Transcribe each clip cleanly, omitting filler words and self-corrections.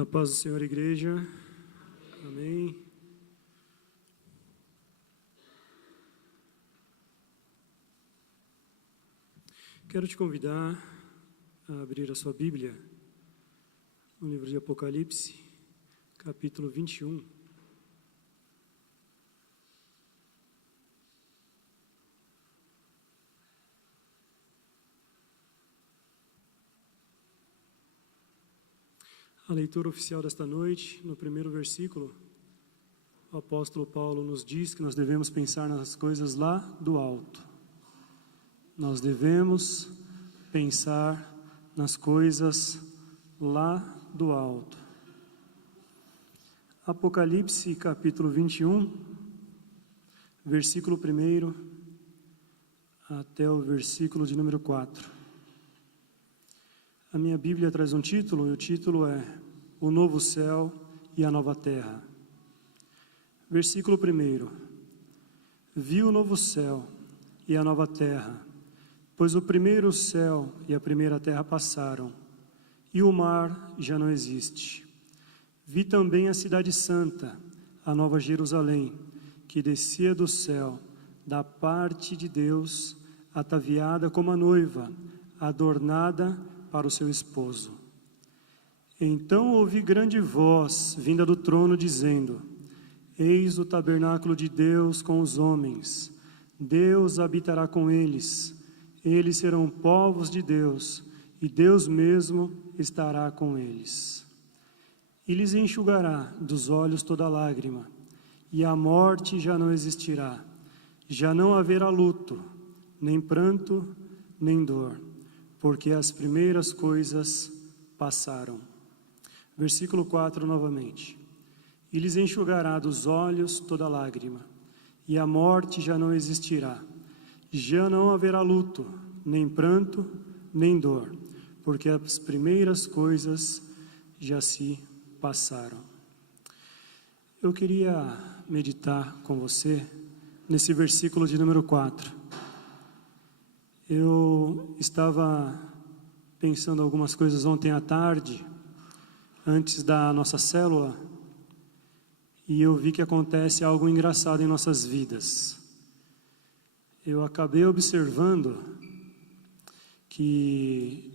A paz do Senhor, igreja. Amém. Quero te convidar a abrir a sua Bíblia no livro de Apocalipse, capítulo 21. A leitura oficial desta noite, no primeiro versículo, o apóstolo Paulo nos diz que nós devemos pensar nas coisas lá do alto. Nós devemos pensar nas coisas lá do alto. Apocalipse, capítulo 21, versículo 1 até o versículo de número 4. A minha Bíblia traz um título, e o título é O Novo Céu e a Nova Terra. Versículo 1. Vi o novo céu e a nova terra, pois o primeiro céu e a primeira terra passaram, e o mar já não existe. Vi também a cidade santa, a nova Jerusalém, que descia do céu, da parte de Deus, ataviada como a noiva, adornada para o seu esposo. Então ouvi grande voz vinda do trono dizendo: Eis o tabernáculo de Deus com os homens. Deus habitará com eles. Eles serão povos de Deus, e Deus mesmo estará com eles. E lhes enxugará dos olhos toda lágrima, e a morte já não existirá. Já não haverá luto, nem pranto, nem dor, porque as primeiras coisas passaram. Versículo 4 novamente. E lhes enxugará dos olhos toda lágrima, e a morte já não existirá. Já não haverá luto, nem pranto, nem dor, porque as primeiras coisas já se passaram. Eu queria meditar com você nesse versículo de número 4. Eu estava pensando algumas coisas ontem à tarde, antes da nossa célula, e eu vi que acontece algo engraçado em nossas vidas. Eu acabei observando que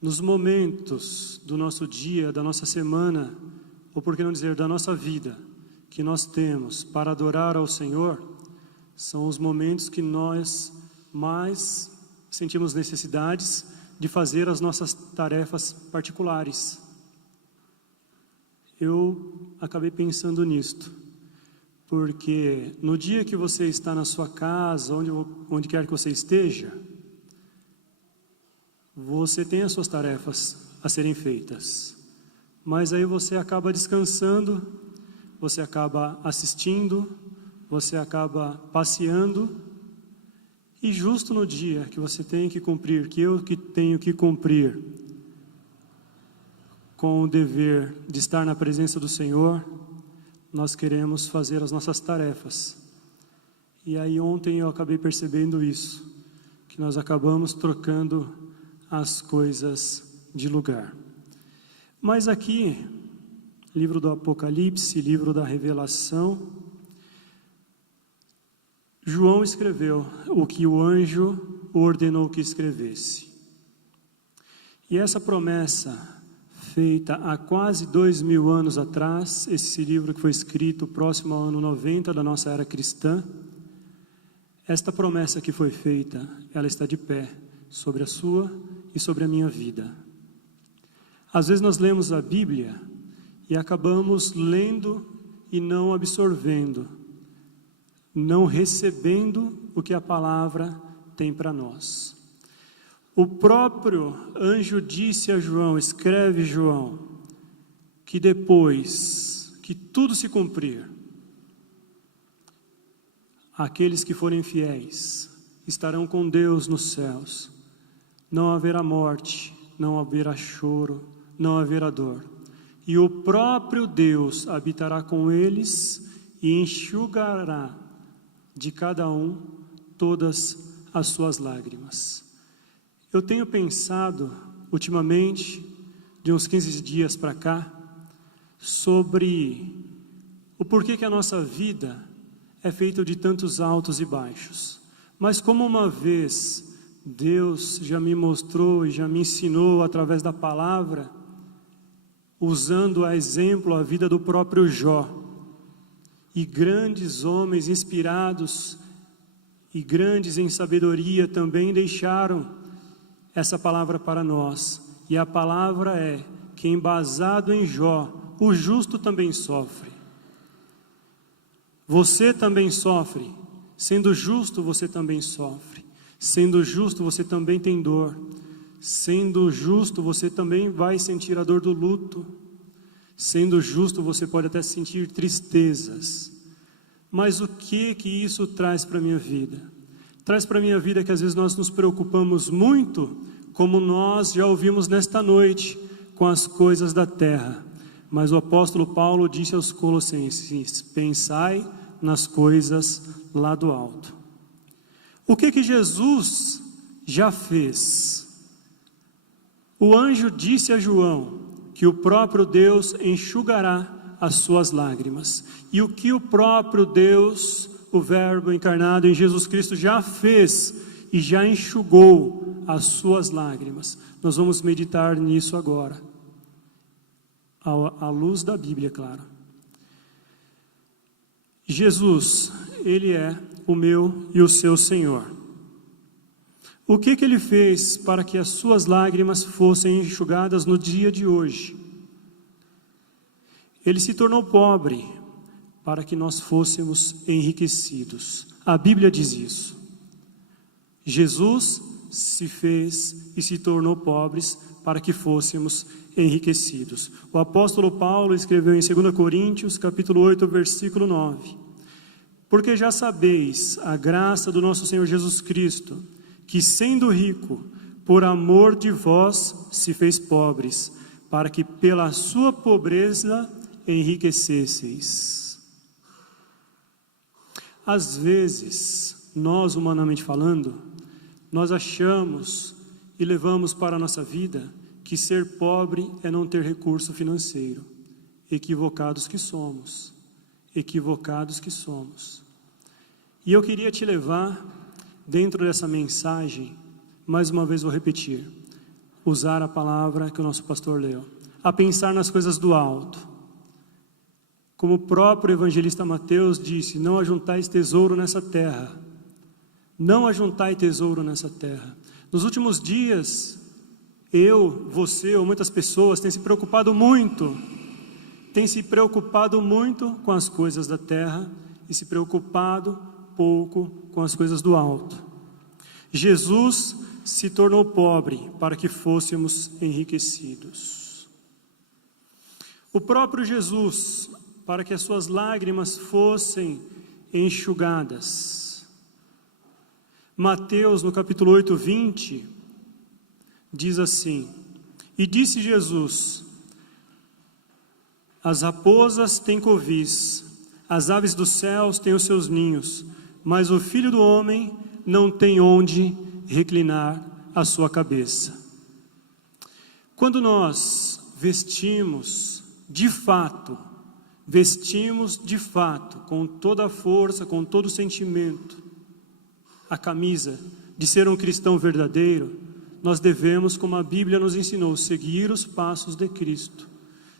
nos momentos do nosso dia, da nossa semana, ou por que não dizer, da nossa vida, que nós temos para adorar ao Senhor, são os momentos que nós mais sentimos necessidades de fazer as nossas tarefas particulares. Eu acabei pensando nisto, porque no dia que você está na sua casa, onde quer que você esteja, você tem as suas tarefas a serem feitas, mas aí você acaba descansando, você acaba assistindo, você acaba passeando, e justo no dia que você tem que cumprir, que eu que tenho que cumprir com o dever de estar na presença do Senhor, nós queremos fazer as nossas tarefas. E aí ontem eu acabei percebendo isso, que nós acabamos trocando as coisas de lugar. Mas aqui, livro do Apocalipse, livro da Revelação, João escreveu o que o anjo ordenou que escrevesse. E essa promessa feita há quase 2000 anos atrás, esse livro que foi escrito próximo ao ano 90 da nossa era cristã, esta promessa que foi feita, ela está de pé sobre a sua e sobre a minha vida. Às vezes nós lemos a Bíblia e acabamos lendo e não absorvendo, não recebendo o que a palavra tem para nós. O próprio anjo disse a João, escreve João, que depois que tudo se cumprir, aqueles que forem fiéis estarão com Deus nos céus. Não haverá morte, não haverá choro, não haverá dor. E o próprio Deus habitará com eles e enxugará de cada um todas as suas lágrimas. Eu tenho pensado, ultimamente, de uns 15 dias para cá, sobre o porquê que a nossa vida é feita de tantos altos e baixos. Mas como uma vez Deus já me mostrou e já me ensinou através da palavra, usando a exemplo a vida do próprio Jó, e grandes homens inspirados e grandes em sabedoria também deixaram essa palavra para nós. E a palavra é que, embasado em Jó, o justo também sofre. Você também sofre. Sendo justo, você também sofre. Sendo justo, você também tem dor. Sendo justo, você também vai sentir a dor do luto. Sendo justo, você pode até sentir tristezas. Mas o que isso traz para a minha vida? Traz para a minha vida que às vezes nós nos preocupamos muito, como nós já ouvimos nesta noite, com as coisas da terra. Mas o apóstolo Paulo disse aos Colossenses: pensai nas coisas lá do alto. O que Jesus já fez? O anjo disse a João que o próprio Deus enxugará as suas lágrimas. E o que o próprio Deus, o Verbo encarnado em Jesus Cristo, já fez e já enxugou as suas lágrimas. Nós vamos meditar nisso agora, à luz da Bíblia, claro. Jesus, Ele é o meu e o seu Senhor. O que Ele fez para que as suas lágrimas fossem enxugadas no dia de hoje? Ele se tornou pobre para que nós fôssemos enriquecidos. A Bíblia diz isso. Jesus se fez e se tornou pobres para que fôssemos enriquecidos. O apóstolo Paulo escreveu em 2 Coríntios, capítulo 8, versículo 9. Porque já sabeis a graça do nosso Senhor Jesus Cristo, que sendo rico, por amor de vós se fez pobres, para que pela sua pobreza enriquecesseis. Às vezes, nós humanamente falando, nós achamos e levamos para a nossa vida que ser pobre é não ter recurso financeiro. Equivocados que somos. Equivocados que somos. E eu queria te levar, dentro dessa mensagem, mais uma vez vou repetir, usar a palavra que o nosso pastor leu, a pensar nas coisas do alto. Como o próprio evangelista Mateus disse: não ajuntais tesouro nessa terra. Não ajuntai tesouro nessa terra. Nos últimos dias, eu, você ou muitas pessoas têm se preocupado muito com as coisas da terra e se preocupado pouco com as coisas do alto. Jesus se tornou pobre para que fôssemos enriquecidos. O próprio Jesus, para que as suas lágrimas fossem enxugadas. Mateus, no capítulo 8, 20, diz assim: e disse Jesus: as raposas têm covis, as aves dos céus têm os seus ninhos, mas o Filho do Homem não tem onde reclinar a sua cabeça. Quando nós vestimos de fato, com toda a força, com todo o sentimento, a camisa de ser um cristão verdadeiro, nós devemos, como a Bíblia nos ensinou, seguir os passos de Cristo,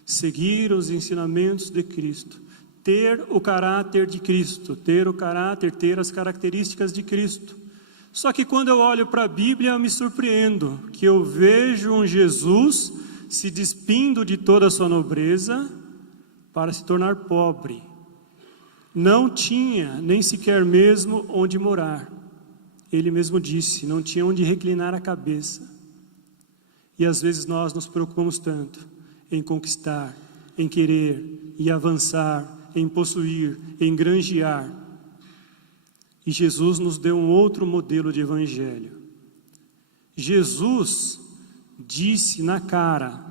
seguir os ensinamentos de Cristo, ter o caráter de Cristo, ter as características de Cristo. Só que quando eu olho para a Bíblia, eu me surpreendo, que eu vejo um Jesus se despindo de toda a sua nobreza para se tornar pobre. Não tinha nem sequer mesmo onde morar. Ele mesmo disse, não tinha onde reclinar a cabeça. E às vezes nós nos preocupamos tanto em conquistar, em querer, em avançar, em possuir, em granjear. E Jesus nos deu um outro modelo de evangelho. Jesus disse na cara,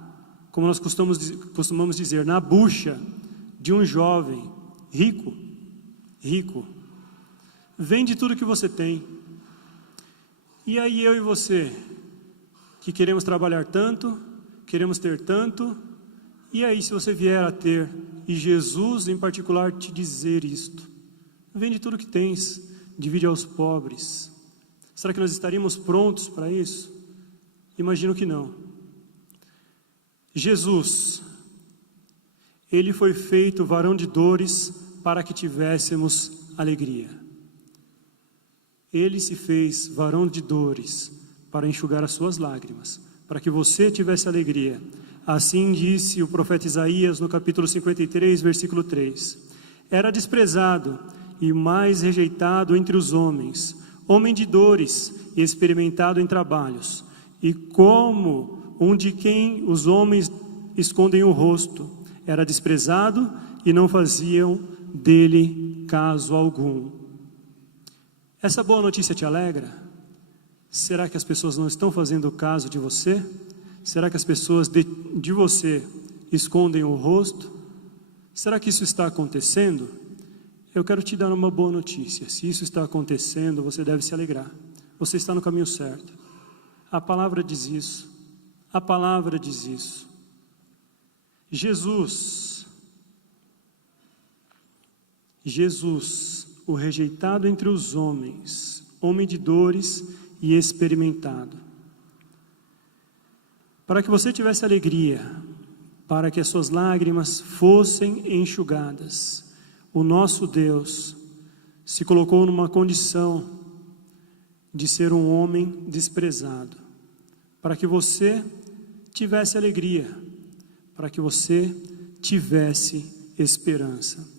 como nós costumamos dizer, na bucha de um jovem rico, vende tudo que você tem. E aí eu e você, que queremos trabalhar tanto, queremos ter tanto, E aí, se você vier a ter, e Jesus em particular te dizer isto: vende tudo que tens, divide aos pobres. Será que nós estaríamos prontos para isso? Imagino que não. Jesus, Ele foi feito varão de dores para que tivéssemos alegria. Ele se fez varão de dores para enxugar as suas lágrimas, para que você tivesse alegria. Assim disse o profeta Isaías no capítulo 53, versículo 3. Era desprezado e mais rejeitado entre os homens, homem de dores e experimentado em trabalhos, e como um de quem os homens escondem o rosto. Era desprezado e não faziam dele caso algum. Essa boa notícia te alegra? Será que as pessoas não estão fazendo caso de você? Será que as pessoas de você escondem o rosto? Será que isso está acontecendo? Eu quero te dar uma boa notícia. Se isso está acontecendo, você deve se alegrar. Você está no caminho certo. A palavra diz isso. A palavra diz isso. Jesus, o rejeitado entre os homens, homem de dores e experimentado, para que você tivesse alegria, para que as suas lágrimas fossem enxugadas, o nosso Deus se colocou numa condição de ser um homem desprezado, para que você tivesse alegria, para que você tivesse esperança.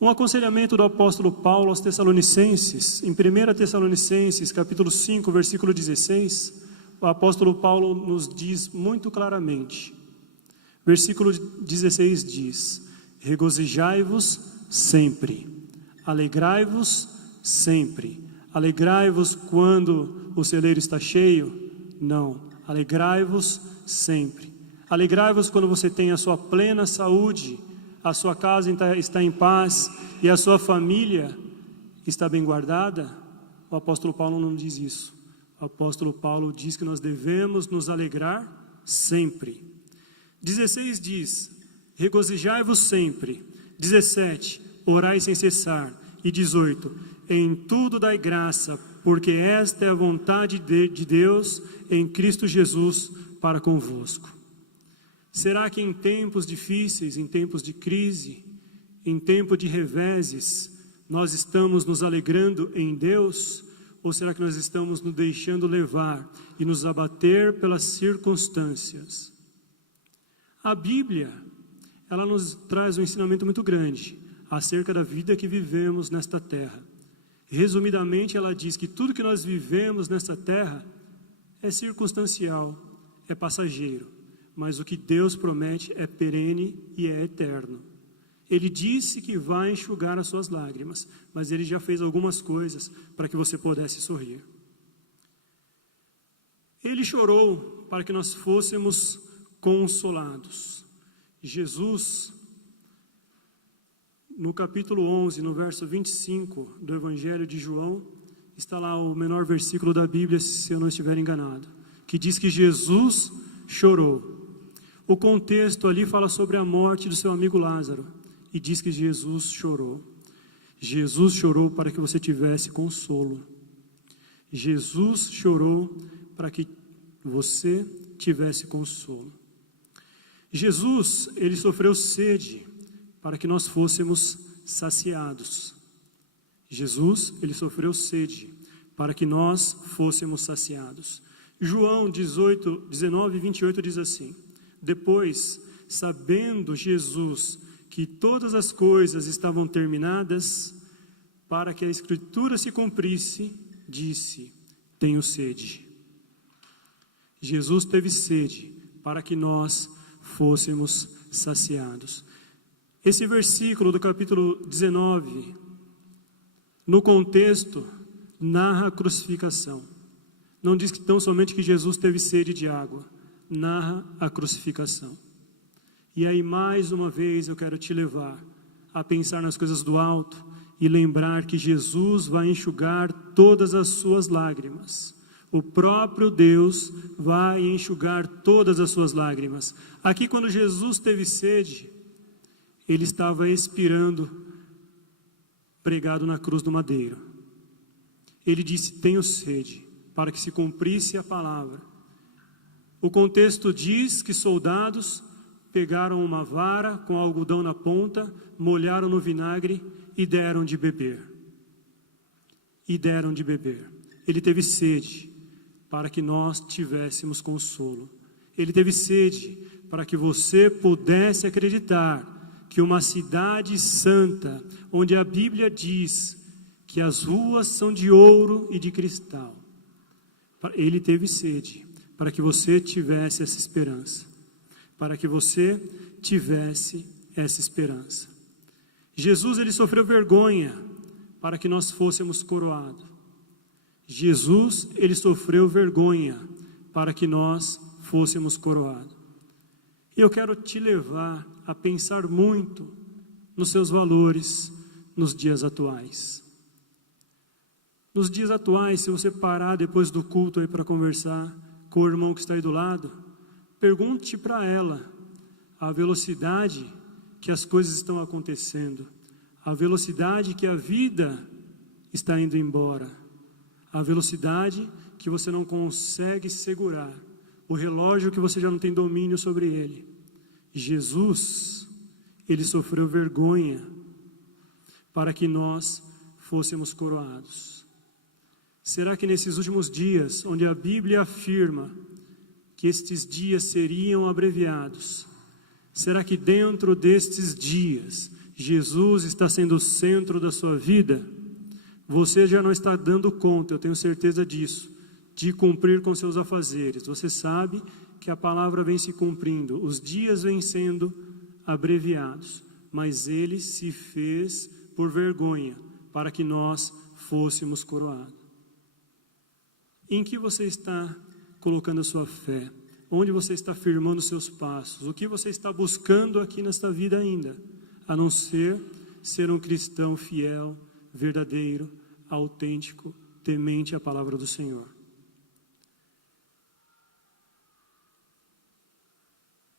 Um aconselhamento do apóstolo Paulo aos Tessalonicenses, em 1 Tessalonicenses, capítulo 5, versículo 16, o apóstolo Paulo nos diz muito claramente, versículo 16 diz: regozijai-vos sempre, alegrai-vos sempre. Alegrai-vos quando o celeiro está cheio? Não, alegrai-vos sempre. Alegrai-vos quando você tem a sua plena saúde, a sua casa está em paz e a sua família está bem guardada. O apóstolo Paulo não diz isso. O apóstolo Paulo diz que nós devemos nos alegrar sempre. 16 diz: regozijai-vos sempre. 17, orai sem cessar. E 18, em tudo dai graça, porque esta é a vontade de Deus em Cristo Jesus para convosco. Será que em tempos difíceis, em tempos de crise, em tempo de reveses, nós estamos nos alegrando em Deus? Ou será que nós estamos nos deixando levar e nos abater pelas circunstâncias? A Bíblia, ela nos traz um ensinamento muito grande acerca da vida que vivemos nesta terra. Resumidamente, ela diz que tudo que nós vivemos nesta terra é circunstancial, é passageiro, mas o que Deus promete é perene e é eterno. Ele disse que vai enxugar as suas lágrimas, mas Ele já fez algumas coisas para que você pudesse sorrir. Ele chorou para que nós fôssemos consolados. Jesus, no capítulo 11, no verso 25 do Evangelho de João, está lá o menor versículo da Bíblia, se eu não estiver enganado, que diz que Jesus chorou. O contexto ali fala sobre a morte do seu amigo Lázaro, e diz que Jesus chorou. Jesus chorou para que você tivesse consolo. Jesus chorou para que você tivesse consolo. Jesus, Ele sofreu sede para que nós fôssemos saciados. Jesus, Ele sofreu sede para que nós fôssemos saciados. João 18, 19 e 28 diz assim: depois, sabendo Jesus que todas as coisas estavam terminadas, para que a Escritura se cumprisse, disse: tenho sede. Jesus teve sede para que nós fôssemos saciados. Esse versículo do capítulo 19, no contexto, narra a crucificação. Não diz que tão somente que Jesus teve sede de água, narra a crucificação. E aí, mais uma vez, eu quero te levar a pensar nas coisas do alto e lembrar que Jesus vai enxugar todas as suas lágrimas. O próprio Deus vai enxugar todas as suas lágrimas. Aqui, quando Jesus teve sede, ele estava expirando, pregado na cruz do madeiro. Ele disse: tenho sede, para que se cumprisse a palavra. O contexto diz que soldados pegaram uma vara com algodão na ponta, molharam no vinagre e deram de beber. Ele teve sede para que nós tivéssemos consolo. Ele teve sede para que você pudesse acreditar que uma cidade santa, onde a Bíblia diz que as ruas são de ouro e de cristal, ele teve sede para que você tivesse essa esperança. Jesus, ele sofreu vergonha para que nós fôssemos coroados. Jesus, ele sofreu vergonha para que nós fôssemos coroados. E eu quero te levar a pensar muito nos seus valores nos dias atuais. Nos dias atuais, se você parar depois do culto aí para conversar com o irmão que está aí do lado, pergunte para ela a velocidade que as coisas estão acontecendo, a velocidade que a vida está indo embora, a velocidade que você não consegue segurar, o relógio que você já não tem domínio sobre ele. Jesus, ele sofreu vergonha para que nós fôssemos coroados. Será que nesses últimos dias, onde a Bíblia afirma que estes dias seriam abreviados, será que dentro destes dias, Jesus está sendo o centro da sua vida? Você já não está dando conta, eu tenho certeza disso, de cumprir com seus afazeres. Você sabe que a palavra vem se cumprindo, os dias vêm sendo abreviados, mas ele se fez por vergonha para que nós fôssemos coroados. Em que você está colocando a sua fé? Onde você está firmando seus passos? O que você está buscando aqui nesta vida ainda? A não ser um cristão fiel, verdadeiro, autêntico, temente à palavra do Senhor.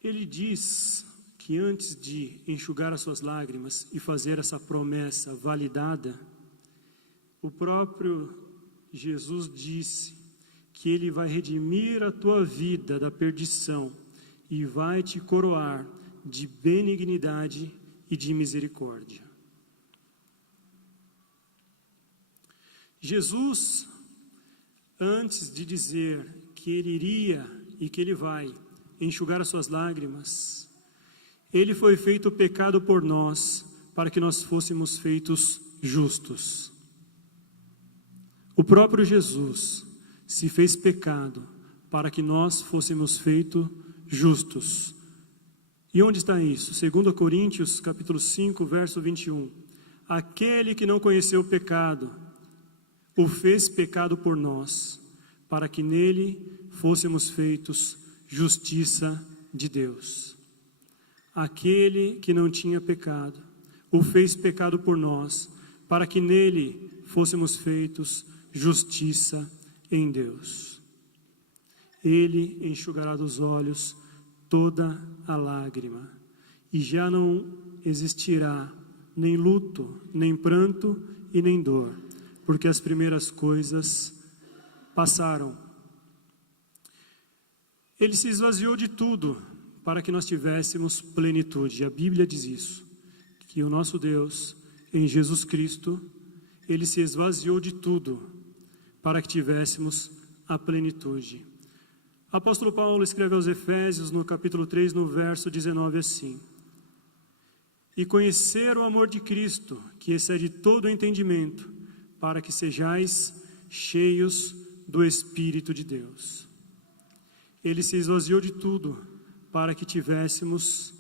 Ele diz que antes de enxugar as suas lágrimas e fazer essa promessa validada, o próprio Jesus disse que ele vai redimir a tua vida da perdição e vai te coroar de benignidade e de misericórdia. Jesus, antes de dizer que ele iria e que ele vai enxugar as suas lágrimas, ele foi feito pecado por nós, para que nós fôssemos feitos justos. O próprio Jesus se fez pecado para que nós fôssemos feitos justos. E onde está isso? 2 Coríntios, capítulo 5, verso 21. Aquele que não conheceu o pecado, o fez pecado por nós, para que nele fôssemos feitos justiça de Deus. Aquele que não tinha pecado, o fez pecado por nós, para que nele fôssemos feitos justiça em Deus. Ele enxugará dos olhos toda a lágrima, e já não existirá nem luto, nem pranto e nem dor, porque as primeiras coisas passaram. Ele se esvaziou de tudo para que nós tivéssemos plenitude. A Bíblia diz isso, que o nosso Deus, em Jesus Cristo, ele se esvaziou de tudo para que tivéssemos a plenitude. O apóstolo Paulo escreve aos Efésios, no capítulo 3, no verso 19, assim: e conhecer o amor de Cristo, que excede todo o entendimento, para que sejais cheios do Espírito de Deus. Ele se esvaziou de tudo para que tivéssemos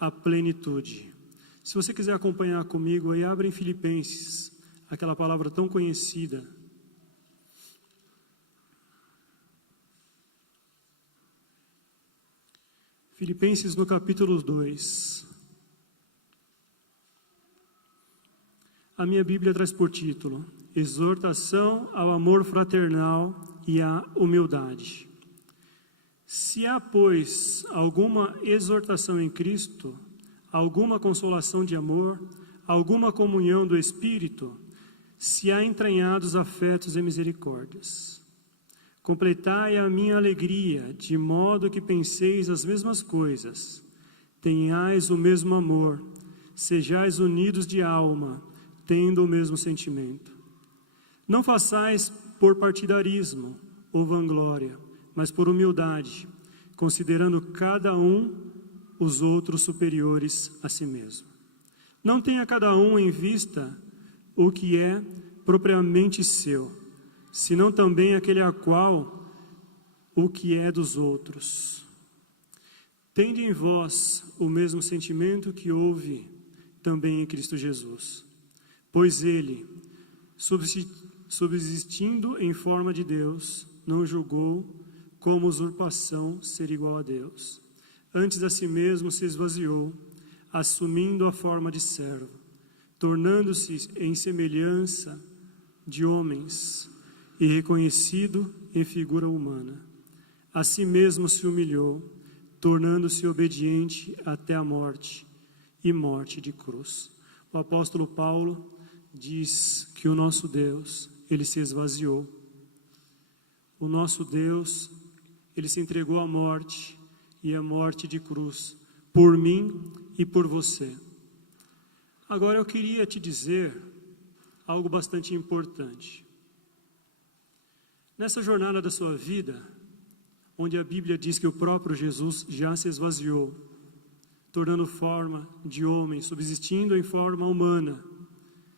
a plenitude. Se você quiser acompanhar comigo, aí abre em Filipenses, aquela palavra tão conhecida. Filipenses no capítulo 2. A minha Bíblia traz por título: Exortação ao amor fraternal e à humildade. Se há, pois, alguma exortação em Cristo, alguma consolação de amor, alguma comunhão do Espírito, se há entranhados afetos e misericórdias. Completai a minha alegria, de modo que penseis as mesmas coisas, tenhais o mesmo amor, sejais unidos de alma, tendo o mesmo sentimento. Não façais por partidarismo ou vanglória, mas por humildade, considerando cada um os outros superiores a si mesmo. Não tenha cada um em vista o que é propriamente seu, senão também aquele a qual o que é dos outros. Tende em vós o mesmo sentimento que houve também em Cristo Jesus, pois ele, subsistindo em forma de Deus, não julgou como usurpação ser igual a Deus. Antes a si mesmo se esvaziou, assumindo a forma de servo, tornando-se em semelhança de homens e reconhecido em figura humana. A si mesmo se humilhou, tornando-se obediente até a morte e morte de cruz. O apóstolo Paulo diz que o nosso Deus, ele se esvaziou. O nosso Deus, ele se entregou à morte, e à morte de cruz, por mim e por você. Agora eu queria te dizer algo bastante importante. Nessa jornada da sua vida, onde a Bíblia diz que o próprio Jesus já se esvaziou, tornando forma de homem, subsistindo em forma humana,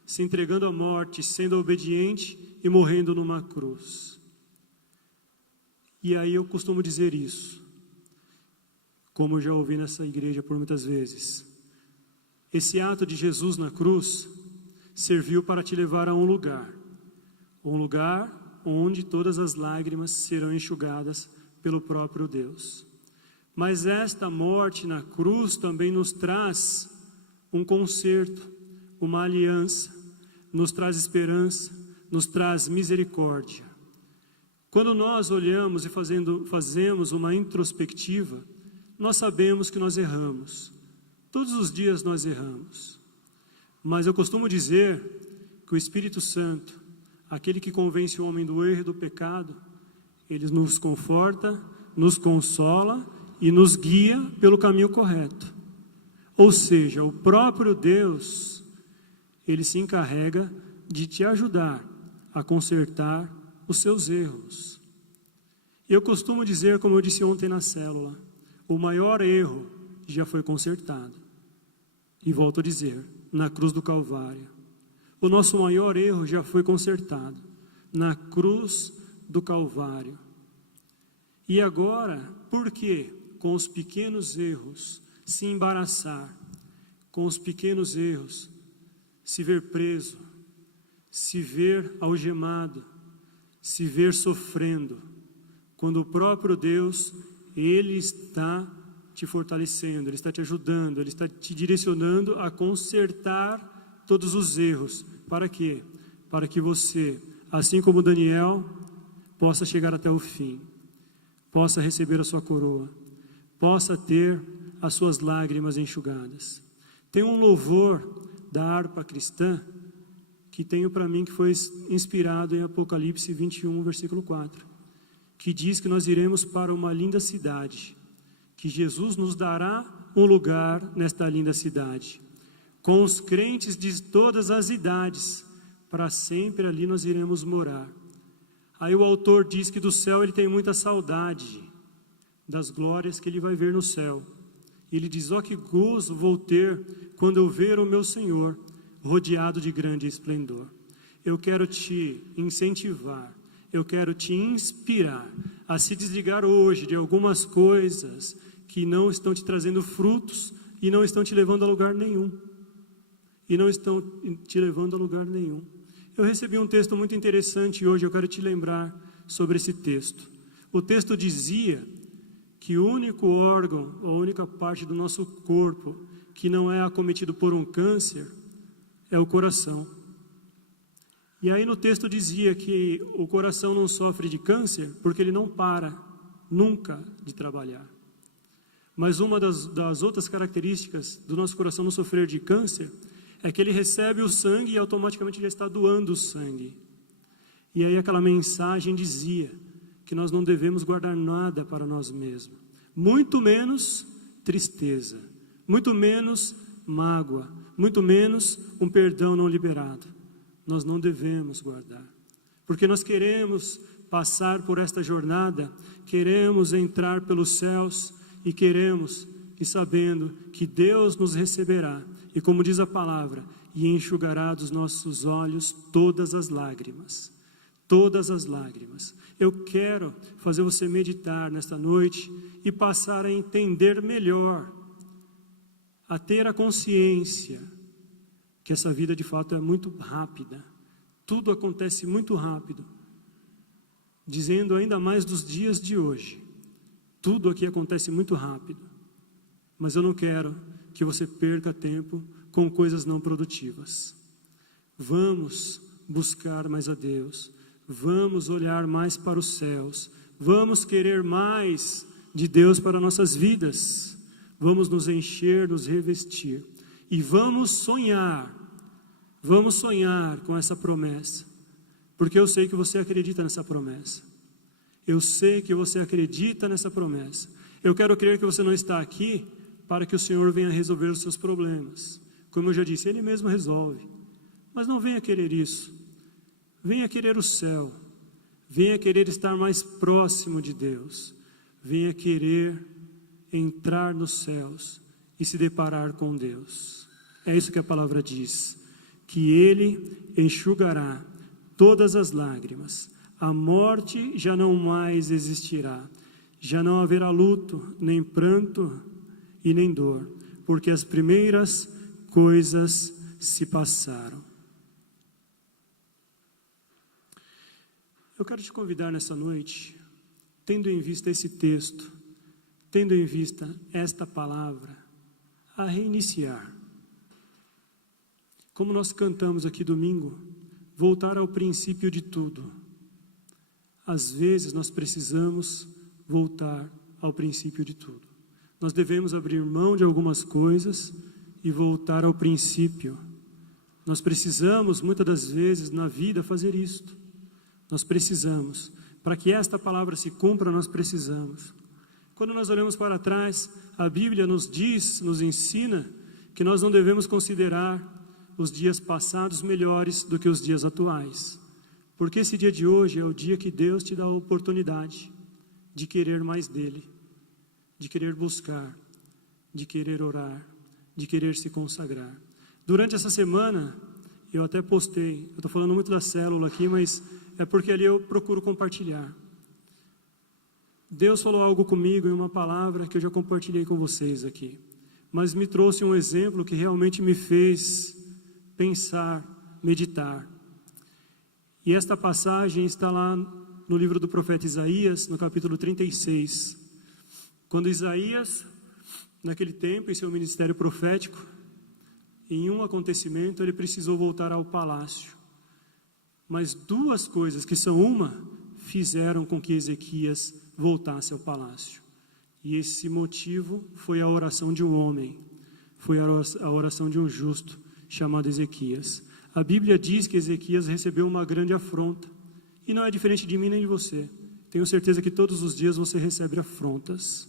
se entregando à morte, sendo obediente e morrendo numa cruz. E aí eu costumo dizer isso, como eu já ouvi nessa igreja por muitas vezes. Esse ato de Jesus na cruz serviu para te levar a um lugar onde todas as lágrimas serão enxugadas pelo próprio Deus. Mas esta morte na cruz também nos traz um conserto, uma aliança, nos traz esperança, nos traz misericórdia. Quando nós olhamos e fazemos uma introspectiva, nós sabemos que nós erramos. Todos os dias nós erramos. Mas eu costumo dizer que o Espírito Santo, aquele que convence o homem do erro e do pecado, ele nos conforta, nos consola e nos guia pelo caminho correto. Ou seja, o próprio Deus, ele se encarrega de te ajudar a consertar os seus erros. Eu costumo dizer, como eu disse ontem na célula, o maior erro já foi consertado. E volto a dizer, na cruz do Calvário. O nosso maior erro já foi consertado, na cruz do Calvário. E agora, por que com os pequenos erros se embaraçar, com os pequenos erros se ver preso, se ver algemado, se ver sofrendo, quando o próprio Deus, ele está te fortalecendo, ele está te ajudando, ele está te direcionando a consertar todos os erros. Para quê? Para que você, assim como Daniel, possa chegar até o fim, possa receber a sua coroa, possa ter as suas lágrimas enxugadas. Tem um louvor da harpa cristã que tenho para mim, que foi inspirado em Apocalipse 21, versículo 4, que diz que nós iremos para uma linda cidade, que Jesus nos dará um lugar nesta linda cidade, com os crentes de todas as idades, para sempre ali nós iremos morar. Aí o autor diz que do céu ele tem muita saudade das glórias que ele vai ver no céu. Ele diz: ó, que gozo vou ter quando eu ver o meu Senhor rodeado de grande esplendor. Eu quero te incentivar, eu quero te inspirar a se desligar hoje de algumas coisas que não estão te trazendo frutos e não estão te levando a lugar nenhum. Eu recebi um texto muito interessante hoje, eu quero te lembrar sobre esse texto. O texto dizia que o único órgão, a única parte do nosso corpo que não é acometido por um câncer é o coração. E aí no texto dizia que o coração não sofre de câncer porque ele não para nunca de trabalhar. Mas uma das outras características do nosso coração não sofrer de câncer é que ele recebe o sangue e automaticamente já está doando o sangue. E aí aquela mensagem dizia que nós não devemos guardar nada para nós mesmos, muito menos tristeza, muito menos mágoa, muito menos um perdão não liberado. Nós não devemos guardar, porque nós queremos passar por esta jornada, queremos entrar pelos céus e queremos, e sabendo que Deus nos receberá, e como diz a palavra, e enxugará dos nossos olhos todas as lágrimas. Todas as lágrimas. Eu quero fazer você meditar nesta noite e passar a entender melhor, a ter a consciência que essa vida de fato é muito rápida. Tudo acontece muito rápido. Dizendo ainda mais dos dias de hoje. Tudo aqui acontece muito rápido. Mas eu não quero que você perca tempo com coisas não produtivas. Vamos buscar mais a Deus. Vamos olhar mais para os céus. Vamos querer mais de Deus para nossas vidas. Vamos nos encher, nos revestir. E vamos sonhar com essa promessa. Porque eu sei que você acredita nessa promessa. Eu sei que você acredita nessa promessa. Eu quero crer que você não está aqui para que o Senhor venha resolver os seus problemas. Como eu já disse, Ele mesmo resolve. Mas não venha querer isso. Venha querer o céu, venha querer estar mais próximo de Deus, venha querer entrar nos céus e se deparar com Deus. É isso que a palavra diz, que Ele enxugará todas as lágrimas, a morte já não mais existirá, já não haverá luto, nem pranto e nem dor, porque as primeiras coisas se passaram. Eu quero te convidar nessa noite, tendo em vista esse texto, tendo em vista esta palavra, a reiniciar. Como nós cantamos aqui domingo, voltar ao princípio de tudo. Às vezes nós precisamos voltar ao princípio de tudo. Nós devemos abrir mão de algumas coisas e voltar ao princípio. Nós precisamos, muitas das vezes, na vida, fazer isto. Nós precisamos, para que esta palavra se cumpra, nós precisamos. Quando nós olhamos para trás, a Bíblia nos diz, nos ensina, que nós não devemos considerar os dias passados melhores do que os dias atuais. Porque esse dia de hoje é o dia que Deus te dá a oportunidade de querer mais dEle, de querer buscar, de querer orar, de querer se consagrar. Durante essa semana, eu até postei, eu estou falando muito da célula aqui, mas é porque ali eu procuro compartilhar. Deus falou algo comigo em uma palavra que eu já compartilhei com vocês aqui. Mas me trouxe um exemplo que realmente me fez pensar, meditar. E esta passagem está lá no livro do profeta Isaías, no capítulo 36. Quando Isaías, naquele tempo, em seu ministério profético, em um acontecimento, ele precisou voltar ao palácio. Mas duas coisas, que são uma, fizeram com que Ezequias voltasse ao palácio. E esse motivo foi a oração de um homem, foi a oração de um justo, chamado Ezequias. A Bíblia diz que Ezequias recebeu uma grande afronta. E não é diferente de mim nem de você. Tenho certeza que todos os dias você recebe afrontas.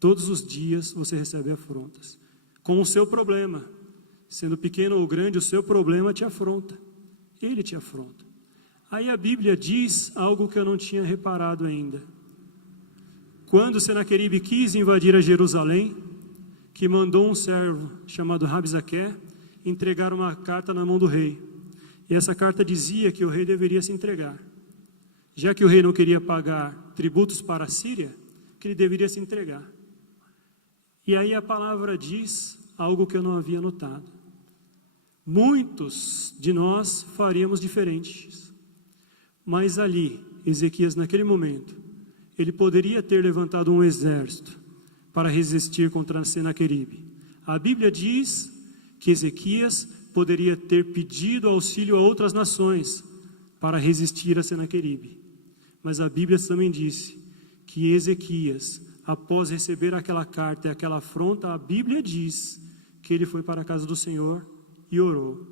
Todos os dias você recebe afrontas. Com o seu problema. Sendo pequeno ou grande, o seu problema te afronta. Ele te afronta. Aí a Bíblia diz algo que eu não tinha reparado ainda. Quando Senaqueribe quis invadir a Jerusalém, que mandou um servo chamado Rabzaque entregar uma carta na mão do rei. E essa carta dizia que o rei deveria se entregar. Já que o rei não queria pagar tributos para a Síria, que ele deveria se entregar. E aí a palavra diz algo que eu não havia notado. Muitos de nós faríamos diferentes. Mas ali, Ezequias, naquele momento, ele poderia ter levantado um exército para resistir contra Senaqueribe. A Bíblia diz que Ezequias poderia ter pedido auxílio a outras nações para resistir a Senaqueribe. Mas a Bíblia também disse que Ezequias, após receber aquela carta e aquela afronta, a Bíblia diz que ele foi para a casa do Senhor e orou.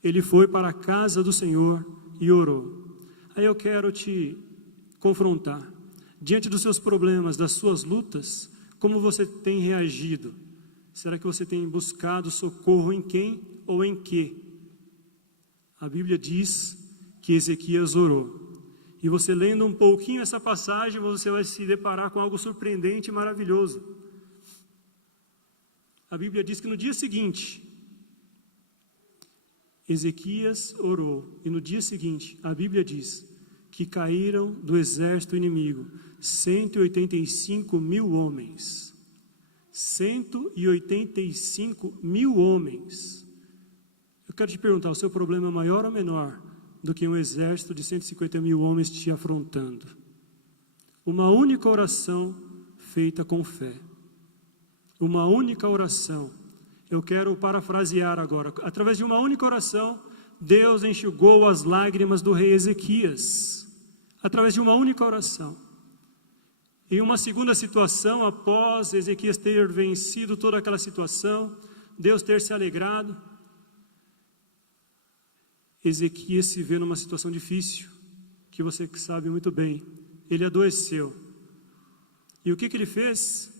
Ele foi para a casa do Senhor e orou. Aí eu quero te confrontar. Diante dos seus problemas, das suas lutas, como você tem reagido? Será que você tem buscado socorro em quem ou em quê? A Bíblia diz que Ezequias orou. E você lendo um pouquinho essa passagem, você vai se deparar com algo surpreendente e maravilhoso. A Bíblia diz que no dia seguinte, Ezequias orou. E no dia seguinte, a Bíblia diz que caíram do exército inimigo 185 mil homens. 185 mil homens. Eu quero te perguntar, o seu problema é maior ou menor do que um exército de 150 mil homens te afrontando? Uma única oração feita com fé. Uma única oração. Eu quero parafrasear agora. Através de uma única oração, Deus enxugou as lágrimas do rei Ezequias. Através de uma única oração. Em uma segunda situação, após Ezequias ter vencido toda aquela situação, Deus ter se alegrado, Ezequias se vê numa situação difícil, que você sabe muito bem. Ele adoeceu. E o que ele fez?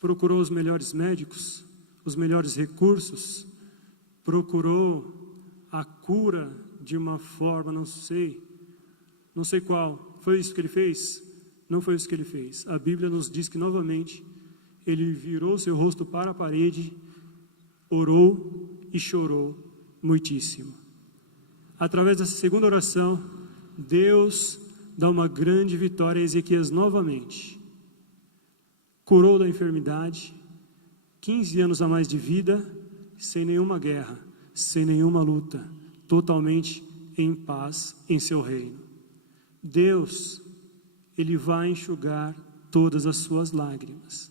Procurou os melhores médicos, os melhores recursos, procurou a cura de uma forma, não sei qual. Foi isso que ele fez? Não foi isso que ele fez. A Bíblia nos diz que novamente ele virou seu rosto para a parede, orou e chorou muitíssimo. Através dessa segunda oração, Deus dá uma grande vitória a Ezequias novamente. Curou da enfermidade, 15 anos a mais de vida, sem nenhuma guerra, sem nenhuma luta, totalmente em paz em seu reino. Deus, Ele vai enxugar todas as suas lágrimas.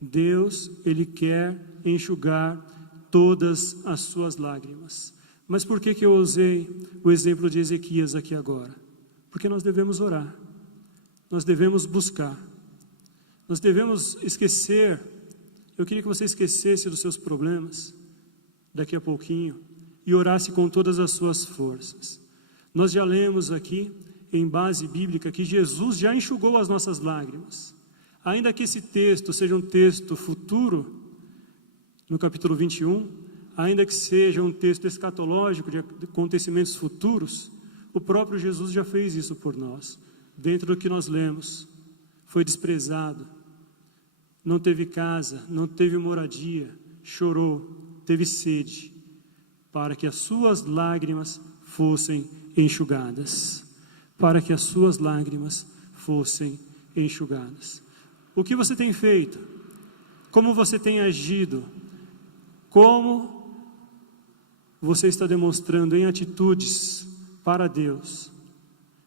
Deus, Ele quer enxugar todas as suas lágrimas. Mas por que eu usei o exemplo de Ezequias aqui agora? Porque nós devemos orar, nós devemos buscar, nós devemos esquecer. Eu queria que você esquecesse dos seus problemas daqui a pouquinho e orasse com todas as suas forças. Nós já lemos aqui, em base bíblica, que Jesus já enxugou as nossas lágrimas. Ainda que esse texto seja um texto futuro, no capítulo 21, ainda que seja um texto escatológico de acontecimentos futuros, o próprio Jesus já fez isso por nós. Dentro do que nós lemos, foi desprezado, não teve casa, não teve moradia, chorou, teve sede, para que as suas lágrimas fossem enxugadas. Para que as suas lágrimas fossem enxugadas. O que você tem feito? Como você tem agido? Como você está demonstrando em atitudes para Deus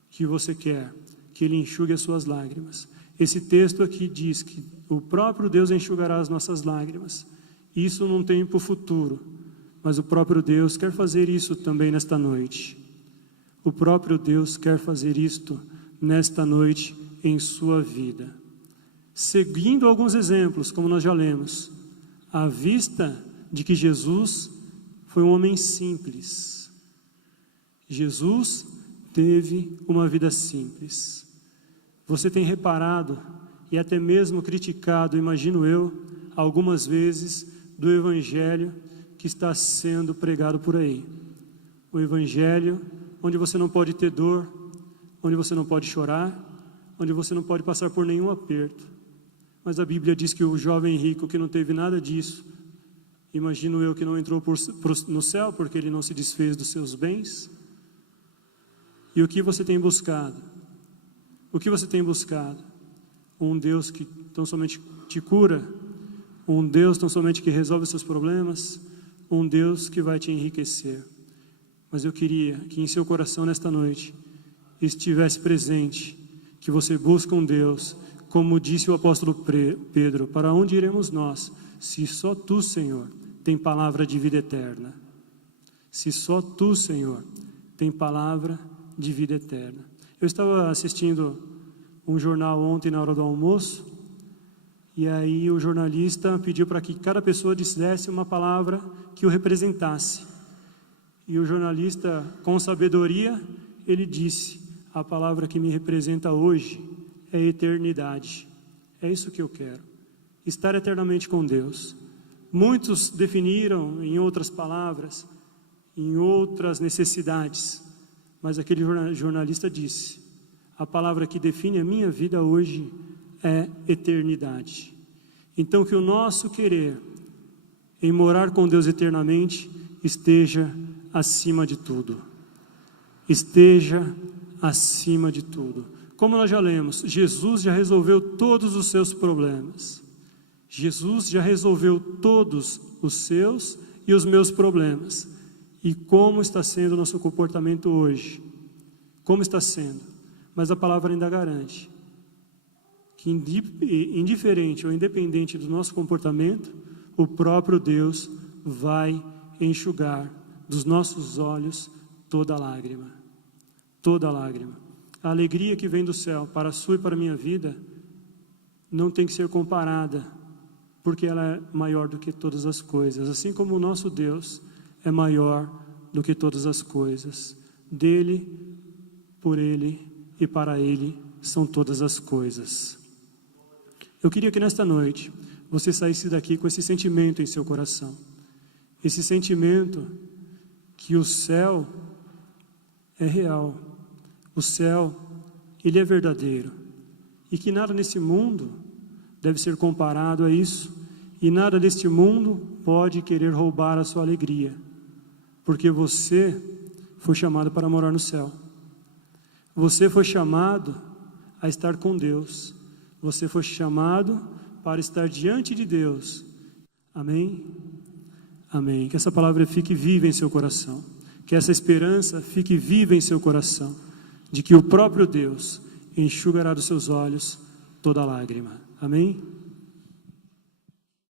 que você quer que Ele enxugue as suas lágrimas? Esse texto aqui diz que o próprio Deus enxugará as nossas lágrimas. Isso num tempo futuro, mas o próprio Deus quer fazer isso também nesta noite. O próprio Deus quer fazer isto nesta noite em sua vida. Seguindo alguns exemplos, como nós já lemos, à vista de que Jesus foi um homem simples. Jesus teve uma vida simples. Você tem reparado e até mesmo criticado, imagino eu, algumas vezes do evangelho que está sendo pregado por aí. O evangelho onde você não pode ter dor, onde você não pode chorar, onde você não pode passar por nenhum aperto. Mas a Bíblia diz que o jovem rico que não teve nada disso, imagino eu que não entrou no céu porque ele não se desfez dos seus bens. E o que você tem buscado? O que você tem buscado? Um Deus que tão somente te cura, um Deus tão somente que resolve os seus problemas, um Deus que vai te enriquecer. Mas eu queria que em seu coração nesta noite estivesse presente que você busca um Deus, como disse o apóstolo Pedro: para onde iremos nós, se só Tu, Senhor, tem palavra de vida eterna. Se só tu, Senhor, tem palavra de vida eterna. Eu estava assistindo um jornal ontem na hora do almoço, e aí o jornalista pediu para que cada pessoa dissesse uma palavra que o representasse. E o jornalista, com sabedoria, ele disse: a palavra que me representa hoje é eternidade. É isso que eu quero, estar eternamente com Deus. Muitos definiram em outras palavras, em outras necessidades, mas aquele jornalista disse: a palavra que define a minha vida hoje é eternidade. Então que o nosso querer em morar com Deus eternamente esteja acima de tudo. Esteja acima de tudo. Como nós já lemos, Jesus já resolveu todos os seus problemas. Jesus já resolveu todos os seus e os meus problemas. E como está sendo o nosso comportamento hoje? Como está sendo? Mas a palavra ainda garante que, indiferente ou independente do nosso comportamento, o próprio Deus vai enxugar dos nossos olhos toda lágrima. Toda lágrima. A alegria que vem do céu para a sua e para a minha vida não tem que ser comparada, porque ela é maior do que todas as coisas. Assim como o nosso Deus é maior do que todas as coisas. Dele, por Ele e para Ele são todas as coisas. Eu queria que nesta noite você saísse daqui com esse sentimento em seu coração. Esse sentimento que o céu é real. O céu, ele é verdadeiro. E que nada nesse mundo deve ser comparado a isso. E nada deste mundo pode querer roubar a sua alegria. Porque você foi chamado para morar no céu. Você foi chamado a estar com Deus. Você foi chamado para estar diante de Deus. Amém? Amém. Que essa palavra fique viva em seu coração. Que essa esperança fique viva em seu coração. De que o próprio Deus enxugará dos seus olhos toda lágrima. Amém?